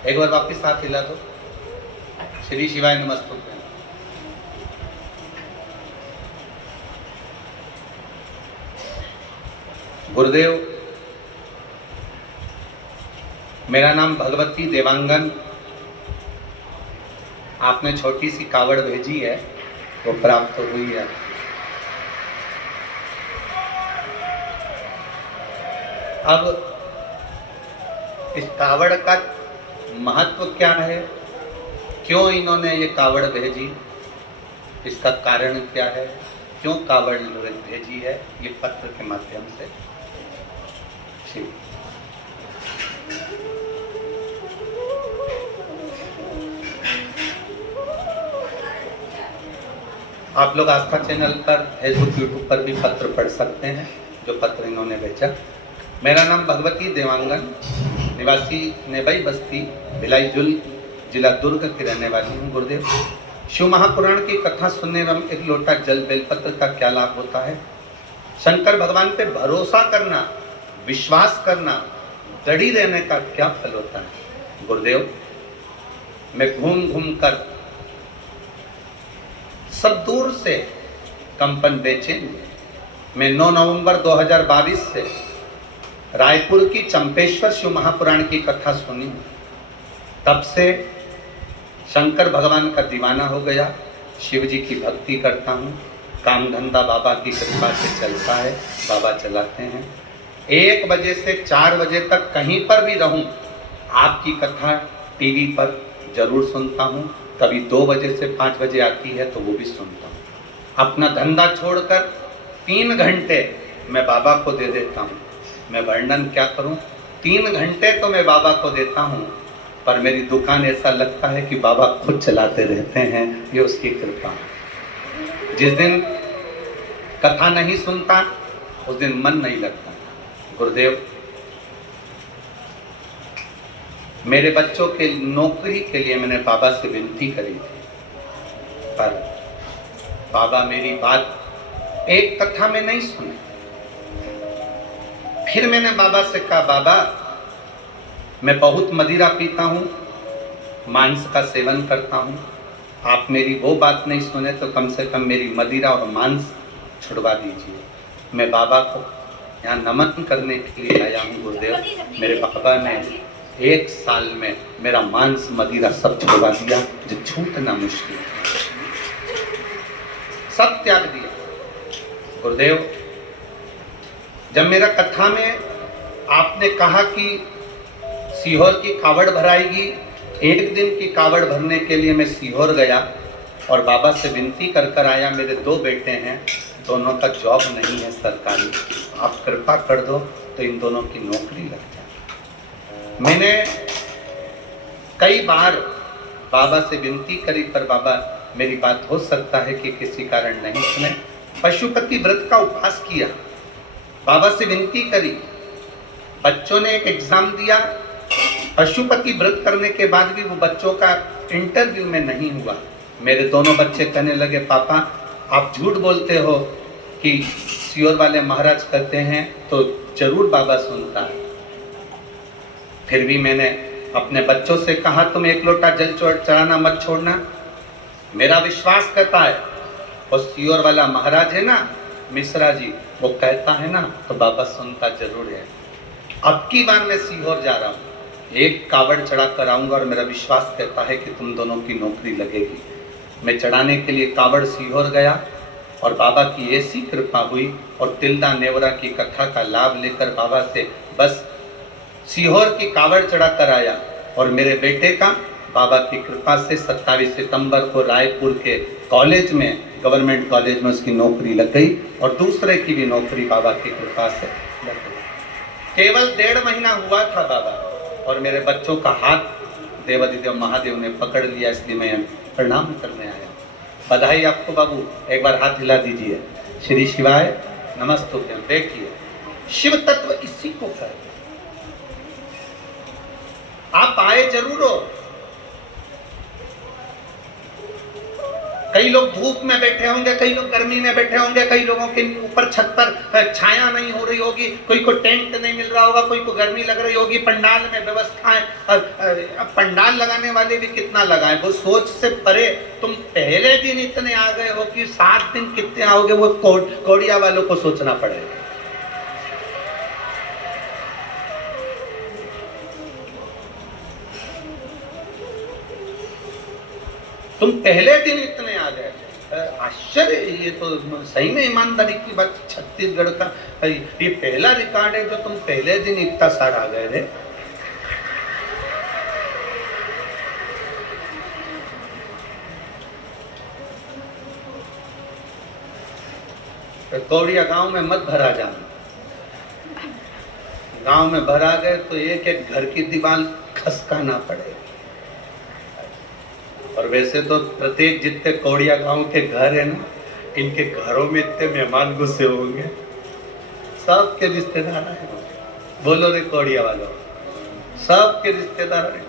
एक बार वापिस हाथ हिला दो। श्री शिवाय नमस्तुभ्यम। गुरुदेव, मेरा नाम भगवती देवांगन। आपने छोटी सी कावड़ भेजी है, वो प्राप्त तो हुई है। अब इस कावड़ का महत्व क्या है, क्यों इन्होंने ये कावड़ भेजी, इसका कारण क्या है, क्यों कावड़ भेजी है, ये पत्र के माध्यम से शिव। आप लोग आस्था चैनल पर, फेसबुक, यूट्यूब पर भी पत्र पढ़ सकते हैं जो पत्र इन्होंने भेजा। मेरा नाम भगवती देवांगन, निवासी नेबई बस्ती, भिलाई जुल, जिला दुर्ग की रहने वाली हूँ। गुरुदेव, शिव महापुराण की कथा सुनने एवं एक लोटा जल बेलपत्र का क्या लाभ होता है? शंकर भगवान पे भरोसा करना, विश्वास करना, दृढ़ी रहने का क्या फल होता है? गुरुदेव, मैं घूम घूम कर सब दूर से कंपन बेचैन, मैं 9 नवंबर 2022 से रायपुर की चंपेश्वर शिव महापुराण की कथा सुनी। तब से शंकर भगवान का दीवाना हो गया, शिव जी की भक्ति करता हूँ। काम धंधा बाबा की कृपा से चलता है, बाबा चलाते हैं। 1 बजे से 4 बजे तक कहीं पर भी रहूं, आपकी कथा टीवी पर जरूर सुनता हूं। कभी 2 बजे से 5 बजे आती है तो वो भी सुनता हूं। अपना धंधा छोड़कर 3 घंटे मैं बाबा को दे देता हूं। मैं वर्णन क्या करूं, 3 घंटे तो मैं बाबा को देता हूं, पर मेरी दुकान ऐसा लगता है कि बाबा खुद चलाते रहते हैं, ये उसकी कृपा। जिस दिन कथा नहीं सुनता उस दिन मन नहीं लगता। गुरुदेव, मेरे बच्चों के नौकरी के लिए मैंने बाबा से विनती करी थी, पर बाबा मेरी बात एक कथा में नहीं सुनी। फिर मैंने बाबा से कहा, बाबा मैं बहुत मदिरा पीता हूँ, मांस का सेवन करता हूँ, आप मेरी वो बात नहीं सुने तो कम से कम मेरी मदिरा और मांस छुड़वा दीजिए। मैं बाबा को यहाँ नमन करने के लिए आया हूँ। गुरुदेव, मेरे बाबा ने 1 साल में मेरा मांस मदिरा सब छुड़वा दिया, जो छूटना मुश्किल, सब त्याग दिया। गुरुदेव, जब मेरा कथा में आपने कहा कि सीहोर की कावड़ भराएगी, 1 दिन की कावड़ भरने के लिए मैं सीहोर गया और बाबा से विनती कर कर आया। मेरे 2 बेटे हैं, दोनों का जॉब नहीं है सरकारी, आप कृपा कर दो तो इन दोनों की नौकरी लग जाए। मैंने कई बार बाबा से विनती करी, पर बाबा मेरी बात हो सकता है कि किसी कारण नहीं सुने। पशुपति व्रत का उपवास किया, बाबा से विनती करी, बच्चों ने एक एग्जाम दिया। पशुपति व्रत करने के बाद भी वो बच्चों का इंटरव्यू में नहीं हुआ। मेरे दोनों बच्चे कहने लगे, पापा आप झूठ बोलते हो कि सियोर वाले महाराज कहते हैं तो जरूर बाबा सुनता है। फिर भी मैंने अपने बच्चों से कहा, तुम 1 लोटा जल चढ़ाना मत छोड़ना। मेरा विश्वास करता है और सियोर वाला महाराज है ना, मिश्रा जी, वो कहता है ना तो बाबा सुनता जरूर है। अब की बार मैं सीहोर जा रहा हूँ, 1 कावड़ चढ़ा कर आऊंगा और मेरा विश्वास कहता है कि तुम दोनों की नौकरी लगेगी। मैं चढ़ाने के लिए कावड़ सीहोर गया और बाबा की ऐसी कृपा हुई और तिल्दा नेवरा की कथा का लाभ लेकर बाबा से बस सीहोर की कावड़ चढ़ा कर आया। और मेरे बेटे का बाबा की कृपा से 27 सितंबर को रायपुर के कॉलेज में, गवर्नमेंट कॉलेज में उसकी नौकरी लग गई और दूसरे की भी नौकरी बाबा की कृपा से लग गई। केवल 1.5 महीना हुआ था बाबा, और मेरे बच्चों का हाथ देवादिदेव महादेव ने पकड़ लिया, इसलिए मैं प्रणाम करने आया। बधाई आपको बाबू, एक बार हाथ हिला दीजिए। श्री शिवाय नमस्तुभ्यम। देखिए, शिव तत्व इसी को कहते हैं। आप आए जरूर हो। कई लोग धूप में बैठे होंगे, कई लोग गर्मी में बैठे होंगे, कई लोगों के ऊपर छत पर छाया नहीं हो रही होगी, कोई को टेंट नहीं मिल रहा होगा, कोई को गर्मी लग रही होगी, पंडाल में व्यवस्थाएं। अब पंडाल लगाने वाले भी कितना लगाए, वो सोच से परे। तुम पहले दिन इतने आ गए हो कि 7 दिन कितने आओगे, वो कौड़िया वालों को सोचना पड़ेगा। तुम पहले दिन इतने आ गए, आश्चर्य। ये तो सही में ईमानदारी की बात, छत्तीसगढ़ का ये पहला रिकॉर्ड है जो तुम पहले दिन इतना सारा आ गए रे। कौड़िया गांव में मत भरा जाना, गांव में भरा गए तो एक एक घर की दीवार खसकाना पड़ेगा। और वैसे तो प्रत्येक जितने कौड़िया गांव के घर है ना, इनके घरों में इतने मेहमान घुसे होंगे, सबके रिश्तेदार आए होंगे। बोलो रे कौड़िया वालों, सबके रिश्तेदार आए।